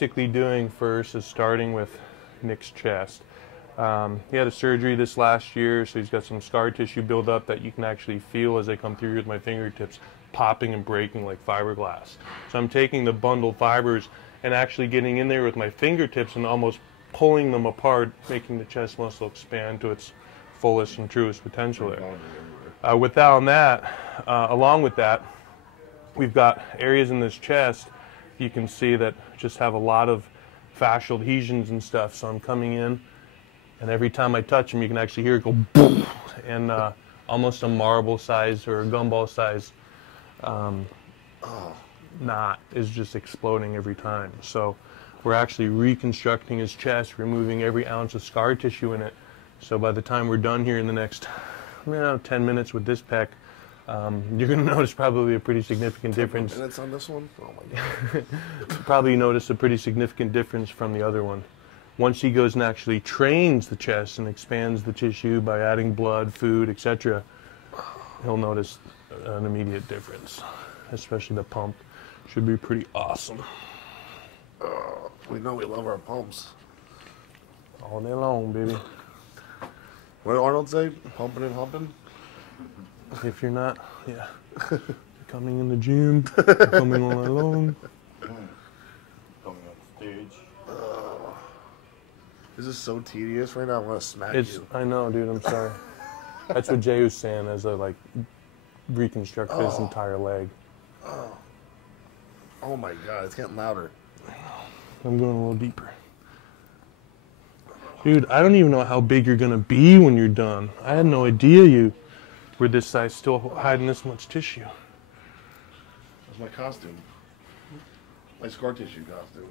basically doing first is starting with Nick's chest. He had a surgery this last year, so he's got some scar tissue buildup that you can actually feel as they come through with my fingertips, popping and breaking like fiberglass. So I'm taking the bundled fibers and actually getting in there with my fingertips and almost pulling them apart, making the chest muscle expand to its fullest and truest potential there. Along with that, we've got areas in this chest you can see that just have a lot of fascial adhesions and stuff. So I'm coming in, and every time I touch them, you can actually hear it go boom, and almost a marble size or a gumball size knot is just exploding every time. So we're actually reconstructing his chest, removing every ounce of scar tissue in it. So by the time we're done here in the next 10 minutes with this pec, you're going to notice probably a pretty significant difference. 10 minutes on this one? Oh my God. Probably notice a pretty significant difference from the other one. Once he goes and actually trains the chest and expands the tissue by adding blood, food, etc., he'll notice an immediate difference, especially the pump. Should be pretty awesome. We know we love our pumps. All day long, baby. What did Arnold say? Pumping and humping? If you're not, yeah. Coming in the gym, coming all night long. Coming on stage. This is so tedious right now. I'm gonna smack you. I know, dude. I'm sorry. That's what Jay was saying as I reconstruct his entire leg. Oh my God, it's getting louder. I'm going a little deeper. Dude, I don't even know how big you're gonna be when you're done. I had no idea you were this size, still hiding this much tissue. That's my costume. My scar tissue costume.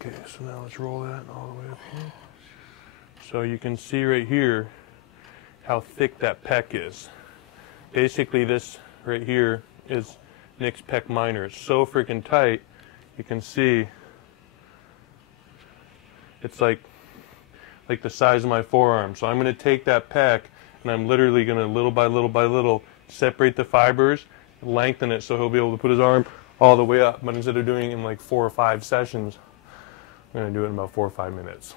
Okay, so now let's roll that all the way up here. So you can see right here how thick that pec is. Basically this right here is Nick's pec minor. It's so freaking tight, you can see it's like the size of my forearm. So I'm going to take that pec and I'm literally going to little by little separate the fibers, lengthen it so he'll be able to put his arm all the way up. But instead of doing it in like 4 or 5 sessions, I'm going to do it in about 4 or 5 minutes.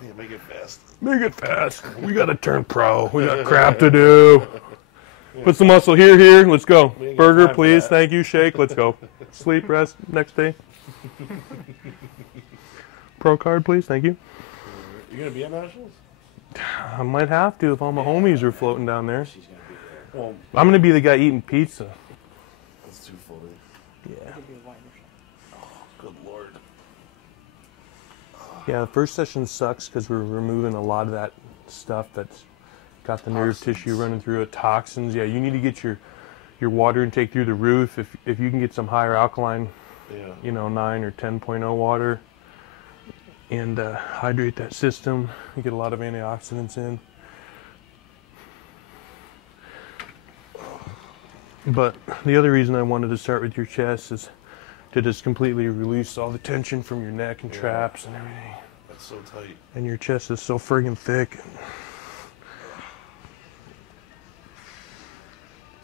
Yeah, make it fast. Make it fast. We got to turn pro. We got crap to do. Put some muscle here. Let's go. Burger, please. Thank you. Shake. Let's go. Sleep, rest, next day. Pro card, please. Thank you. You going to be at Nationals? I might have to if all my homies are floating down there. She's gonna be there. Well, I'm going to be the guy eating pizza. that's too funny. Yeah. Oh, good Lord. Yeah, the first session sucks because we're removing a lot of that stuff that's got the nerve tissue running through it, toxins. Yeah, you need to get your water intake through the roof. If you can get some higher alkaline, 9 or 10.0 water, and hydrate that system, you get a lot of antioxidants in. But the other reason I wanted to start with your chest is to just completely release all the tension from your neck and traps and everything. That's so tight. And your chest is so friggin' thick.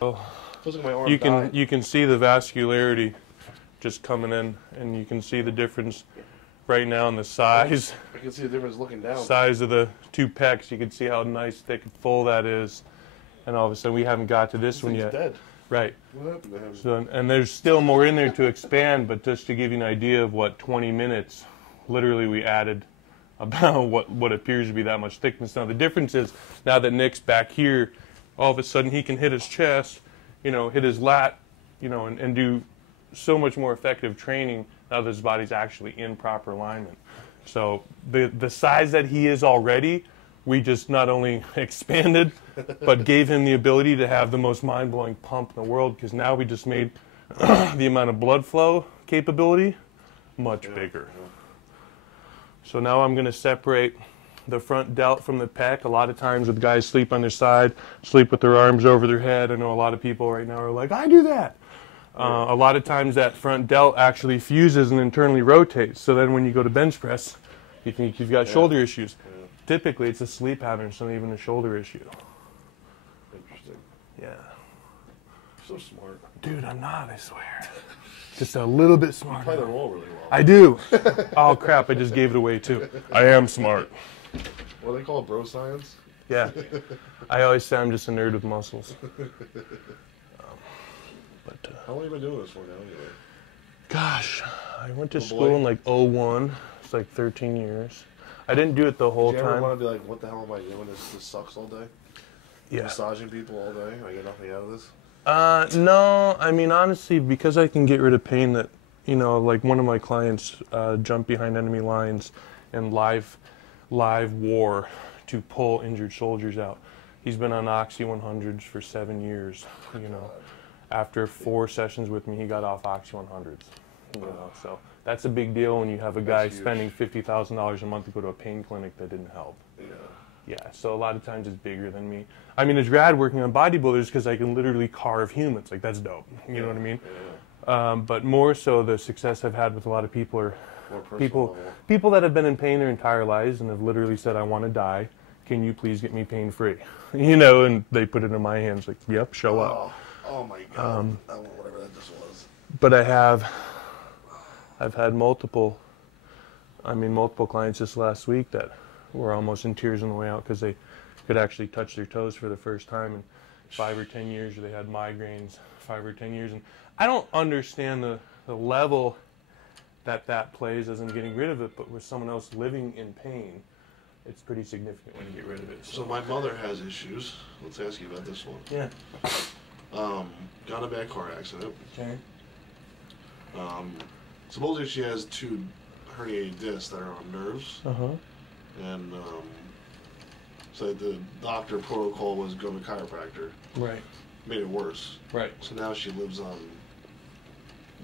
Feels like my arm You can see the vascularity just coming in, and you can see the difference right now in the size. I can see the difference looking down. Size of the 2 pecs. You can see how nice, thick, and full that is. And all of a sudden, we haven't got to this one yet. Dead. Right. What happened to him? So, and there's still more in there to expand, but just to give you an idea of what 20 minutes, literally we added about what appears to be that much thickness. Now the difference is, now that Nick's back here, all of a sudden he can hit his chest, hit his lat, and do so much more effective training now that his body's actually in proper alignment. So the size that he is already, we just not only expanded, but gave him the ability to have the most mind-blowing pump in the world, because now we just made the amount of blood flow capability much bigger. So now I'm going to separate the front delt from the pec. A lot of times with guys sleep on their side, sleep with their arms over their head. I know a lot of people right now are like, I do that. A lot of times that front delt actually fuses and internally rotates. So then when you go to bench press, you think you've got shoulder issues. Typically it's a sleep pattern, it's not even a shoulder issue. Interesting. Yeah. so smart. Dude, I'm not, I swear. Just a little bit smart. Play the role really well. I do. Oh, crap, I just gave it away, too. I am smart. What do they call it, bro science? Yeah. I always say I'm just a nerd with muscles. How long have you been doing this for now, anyway? Gosh, I went to Oh, school boy. in like '01. It's like 13 years. I didn't do it the whole Do you ever time. want to be like, what the hell am I doing? This sucks all day? Yeah. Massaging people all day? I get nothing out of this? No, I mean, honestly, because I can get rid of pain that, you know, like one of my clients jumped behind enemy lines in live war to pull injured soldiers out. He's been on Oxy 100s for 7 years, you know. After 4 sessions with me, he got off Oxy 100s, you know. So that's a big deal when you have a guy That's huge. spending $50,000 a month to go to a pain clinic that didn't help. Yeah. Yeah, so a lot of times it's bigger than me. I mean, it's rad working on bodybuilders because I can literally carve humans. Like, that's dope. You know what I mean? Yeah. But more so, the success I've had with a lot of people are More personal people level. that have been in pain their entire lives and have literally said, I want to die. Can you please get me pain-free? You know, and they put it in my hands like, yep, show up. Oh my God. I want whatever that just was. But I've had multiple clients this last week that were almost in tears on the way out because they could actually touch their toes for the first time in 5 or 10 years, or they had migraines 5 or 10 years. And I don't understand the level that plays as in getting rid of it, but with someone else living in pain, it's pretty significant when you get rid of it. So my mother has issues. Let's ask you about this one. Yeah. Got in a bad car accident. Okay. Supposedly she has 2 herniated discs that are on nerves. Uh-huh. And so the doctor protocol was go to chiropractor. Right. Made it worse. Right. So now she lives on,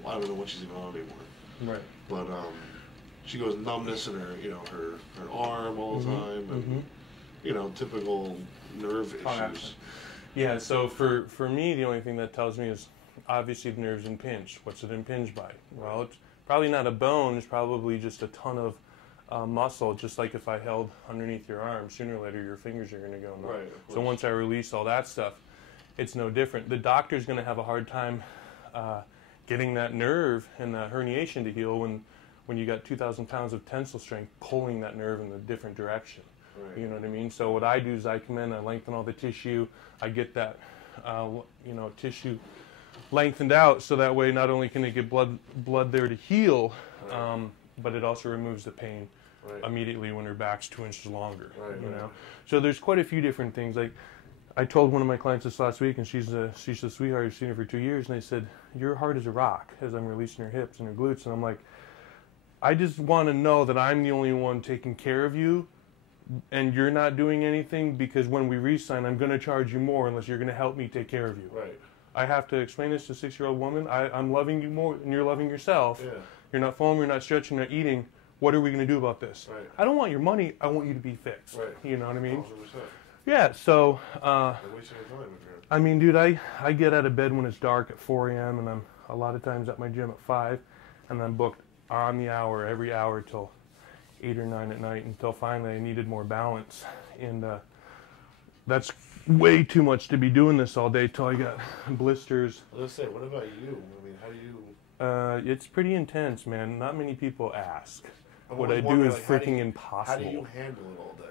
I don't know what she's even on anymore. Right. But she goes numbness in her, you know, her arm all the time, and you know, typical nerve issues. Yeah, so for me, the only thing that tells me is obviously the nerve's impinged. What's it impinged by? Well, it's probably not a bone, it's probably just a ton of muscle, just like if I held underneath your arm, sooner or later your fingers are going to go numb. Right, of So course. once I release all that stuff, it's no different. The doctor's going to have a hard time getting that nerve and the herniation to heal when you got 2,000 pounds of tensile strength pulling that nerve in a different direction. Right. You know what I mean? So what I do is I come in, I lengthen all the tissue, I get that you know, tissue lengthened out, so that way not only can it get blood there to heal, but it also removes the pain immediately when her back's 2 inches longer. You know, so there's quite a few different things. Like I told one of my clients this last week, and she's a sweetheart. I've seen her for 2 years, and they said, "You're hard as a rock," as I'm releasing her hips and her glutes, and I'm like, I just want to know that I'm the only one taking care of you, and you're not doing anything, because when we re-sign, I'm going to charge you more unless you're going to help me take care of you. Right. I have to explain this to a 6-year-old woman. I'm loving you more than you're loving yourself. Yeah. You're not foaming, you're not stretching, you're not eating. What are we going to do about this? Right. I don't want your money. I want you to be fixed. Right. You know what I mean? 100%. Yeah, so, You're wasting your time if you're. I mean, dude, I get out of bed when it's dark at 4 a.m. and I'm a lot of times at my gym at 5, and I'm booked on the hour, every hour till 8 or 9 at night, until finally I needed more balance. And that's way too much to be doing this all day till I got blisters. Let's say, what about you? I mean, how do you? It's pretty intense, man. Not many people ask. I'm What always I do wondering, is like, how do freaking you- impossible. How do you handle it all day?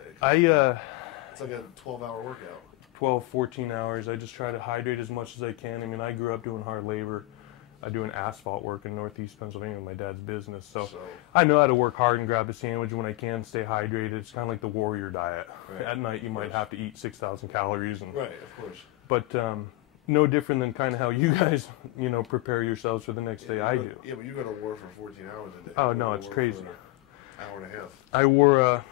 It's like a 12-hour workout. 12, 14 hours. I just try to hydrate as much as I can. I mean, I grew up doing hard labor. I do an asphalt work in Northeast Pennsylvania with my dad's business. So I know how to work hard and grab a sandwich when I can, stay hydrated. It's kind of like the warrior diet. Right. At night, you might have to eat 6,000 calories. And, Right, of course. But no different than kind of how you guys, you know, prepare yourselves for the next day. I do. Yeah, but you go to war for 14 hours a day. Oh, You go no, to it's war crazy. for an hour and a half. I wore a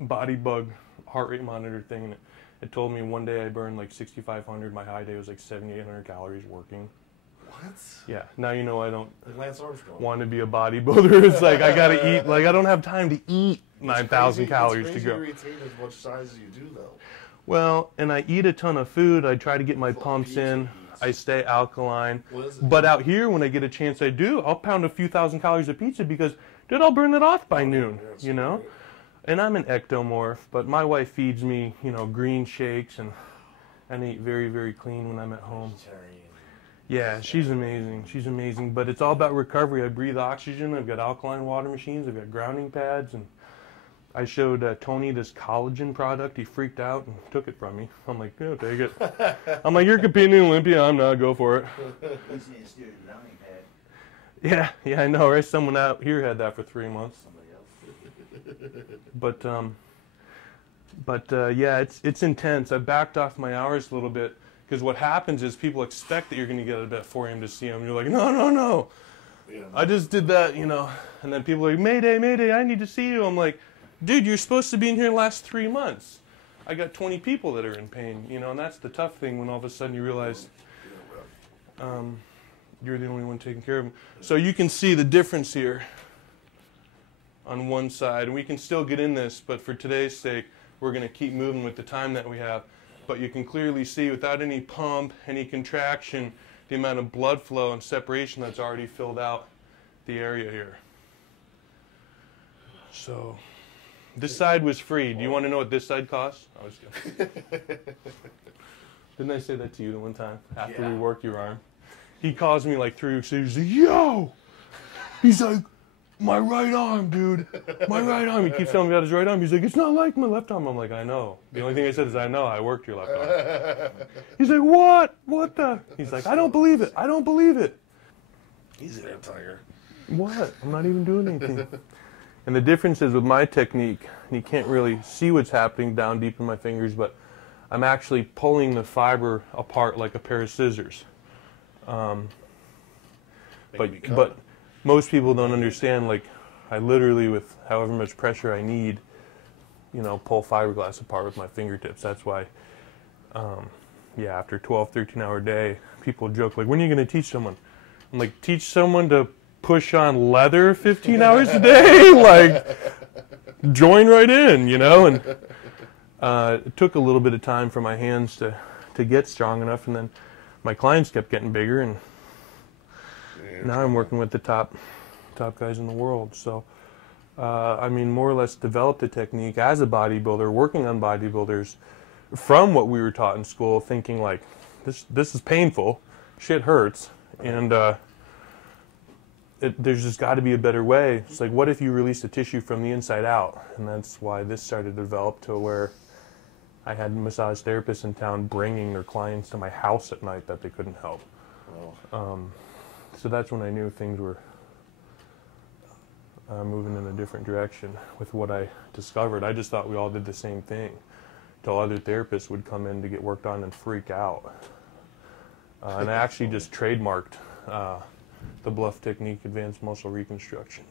body bug heart rate monitor thing, and it told me one day I burned like 6,500. My high day was like 7,800 calories working. What? Yeah. Now you know I don't Like Lance Armstrong. want to be a bodybuilder. It's like I gotta eat. Like I don't have time to eat 9,000 calories to It's go. crazy to retain as much size as you do, though. Well, and I eat a ton of food. I try to get my Full pumps pizza in. eats. I stay alkaline. What is it? But out here, when I get a chance, I do. I'll pound a few thousand calories of pizza because, dude, I'll burn it off by noon. Yeah, it's You know. great. And I'm an ectomorph, but my wife feeds me, you know, green shakes and and eat very, very clean when I'm at home. Yeah, she's amazing. She's amazing. But it's all about recovery. I breathe oxygen. I've got alkaline water machines. I've got grounding pads. And I showed Tony this collagen product. He freaked out and took it from me. I'm like, yeah, take it. I'm like, you're competing in Olympia. I'm not. Go for it. He's in his student grounding pad. Yeah, I know, right? Someone out here had that for 3 months. Somebody else. But yeah, it's intense. I backed off my hours a little bit because what happens is people expect that you're going to get up at 4 a.m. to see them. You're like, no. Yeah. I just did that, you know. And then people are like, Mayday, I need to see you. I'm like, dude, you're supposed to be in here the last 3 months. I got 20 people that are in pain, you know, and that's the tough thing when all of a sudden you realize you're the only one taking care of them. So you can see the difference here on one side. And we can still get in this, but for today's sake, we're going to keep moving with the time that we have. But you can clearly see without any pump, any contraction, the amount of blood flow and separation that's already filled out the area here. So this side was free. Do you want to know what this side costs? I was kidding. Didn't I say that to you the one time after we worked your arm? He calls me like 3 weeks later. He's like, yo! He's like, my right arm, dude. My right arm. He keeps telling me about his right arm. He's like, it's not like my left arm. I'm like, I know. The only thing I said is, I know. I worked your left arm. He's like, what? What the? He's like, I don't believe it. I don't believe it. Easy there, Tiger. What? I'm not even doing anything. And the difference is with my technique, you can't really see what's happening down deep in my fingers, but I'm actually pulling the fiber apart like a pair of scissors. But most people don't understand, like, I literally, with however much pressure I need, you know, pull fiberglass apart with my fingertips. That's why, yeah, after a 12, 13-hour day, people joke, like, when are you going to teach someone? I'm like, teach someone to push on leather 15 hours a day? Like, join right in, you know? And it took a little bit of time for my hands to get strong enough, and then my clients kept getting bigger, and now I'm working with the top guys in the world. So, I mean, more or less developed the technique as a bodybuilder, working on bodybuilders from what we were taught in school, thinking like, this is painful, shit hurts, and there's just got to be a better way. It's like, what if you release the tissue from the inside out? And that's why this started to develop to where I had massage therapists in town bringing their clients to my house at night that they couldn't help. So that's when I knew things were moving in a different direction with what I discovered. I just thought we all did the same thing, till other therapists would come in to get worked on and freak out. And I actually just trademarked the Bluff Technique Advanced Muscle Reconstruction.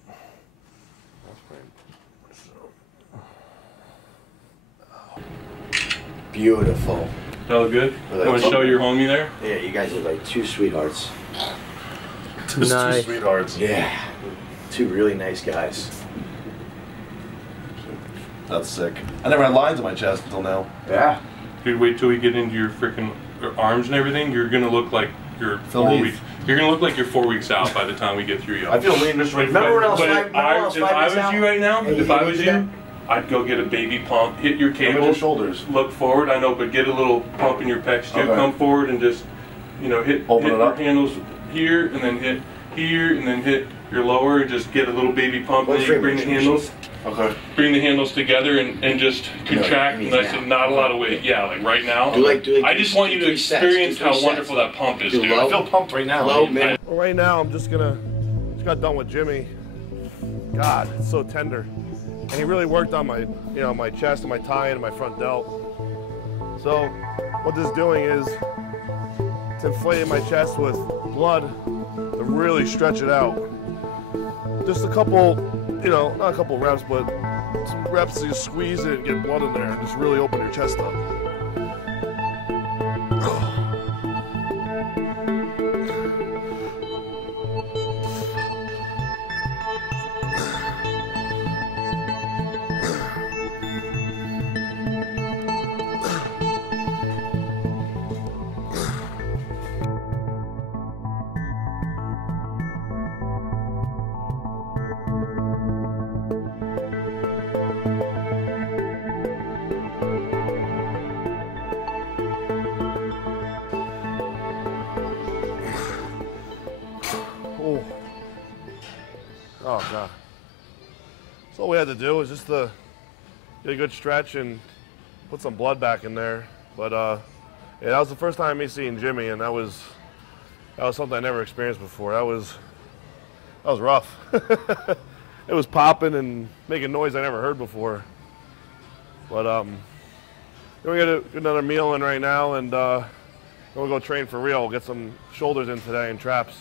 Beautiful. That look good? You want to show your homie there? Yeah, you guys are like two sweethearts. Just two sweethearts. Yeah. Two really nice guys. That's sick. I never had lines on my chest until now. Yeah. Dude, wait till we get into your freaking arms and everything. You're gonna look like you're Phil 4 Heath. weeks. You're gonna look like you're 4 weeks out by the time we get through you. I feel lean just right Remember when I was But five, if I was you right now, Hey, if I you was do you, that? I'd go get a baby pump, hit your How about your cables, shoulders? look forward. I know, but get a little pump in your pecs too. Okay. Come forward and just, you know, hit Open it your up. handles here, and then hit here, and then hit your lower, and just get a little baby pump. And then you bring the handles. Okay. Bring the handles together and just contract. And I said, not a lot of weight. Yeah, like right now. Do like I just want you to three sets, experience do three how sets. wonderful that pump is, Do dude. low. I feel pumped right now. Low, mid. Right now, I'm just got done with Jimmy. God, it's so tender. And he really worked on my, you know, my chest and my thigh and my front delt. So what this is doing is it's inflating my chest with blood to really stretch it out. Just a couple, you know, not a couple reps, but some reps to just squeeze it and get blood in there and just really open your chest up. Oh, God. So all we had to do was just to get a good stretch and put some blood back in there. But yeah, that was the first time me seeing Jimmy, and that was something I never experienced before. That was rough. It was popping and making noise I never heard before. But we're gonna get another meal in right now, and we'll go train for real. We'll get some shoulders in today and traps.